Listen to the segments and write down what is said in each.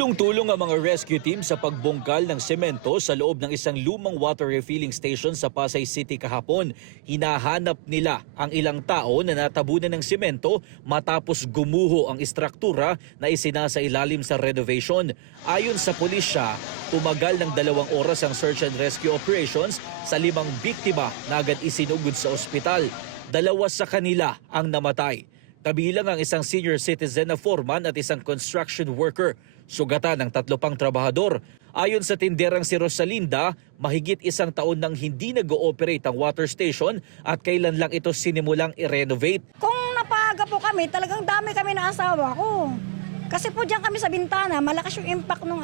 Tulong-tulong ang mga rescue team sa pagbungkal ng semento sa loob ng isang lumang water refilling station sa Pasay City kahapon. Hinahanap nila ang ilang tao na natabunan ng semento matapos gumuho ang istruktura na isinasa ilalim sa renovation. Ayon sa pulisya, tumagal ng 2 oras ang search and rescue operations sa 5 biktima na agad isinugod sa ospital. 2 sa kanila ang namatay. Kabilang ang isang senior citizen na foreman at isang construction worker. Sugatan ng 3 pang trabahador. Ayon sa tinderang si Rosalinda, mahigit 1 taon nang hindi nag-ooperate ang water station at kailan lang ito sinimulang i-renovate. Kung napaga po kami, talagang dami kami ng asawa ko. Kasi po diyan kami sa bintana, malakas yung impact nung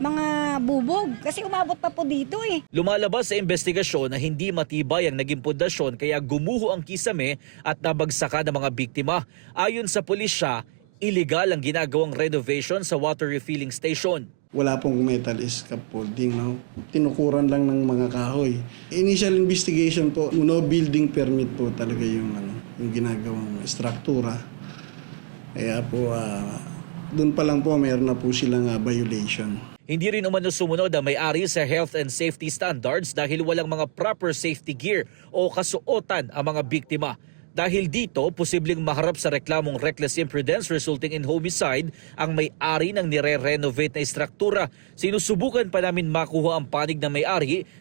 mga bubog. Kasi umabot pa po dito eh. Lumalabas sa investigasyon na hindi matibay ang naging pundasyon kaya gumuho ang kisame at nabagsakan ng mga biktima. Ayon sa pulisya, illegal ang ginagawang renovation sa water refilling station. Wala pong metal scaffolding, no? Tinukuran lang ng mga kahoy. Initial investigation po, no building permit po talaga yung ginagawang struktura. Kaya po, doon pa lang po mayroon na po silang violation. Hindi rin umano sumunod ang may-ari sa health and safety standards dahil walang mga proper safety gear o kasuotan ang mga biktima. Dahil dito, posibleng maharap sa reklamong reckless imprudence resulting in homicide ang may-ari ng nire-renovate na istruktura. Sinusubukan pa namin makuha ang panig ng may-ari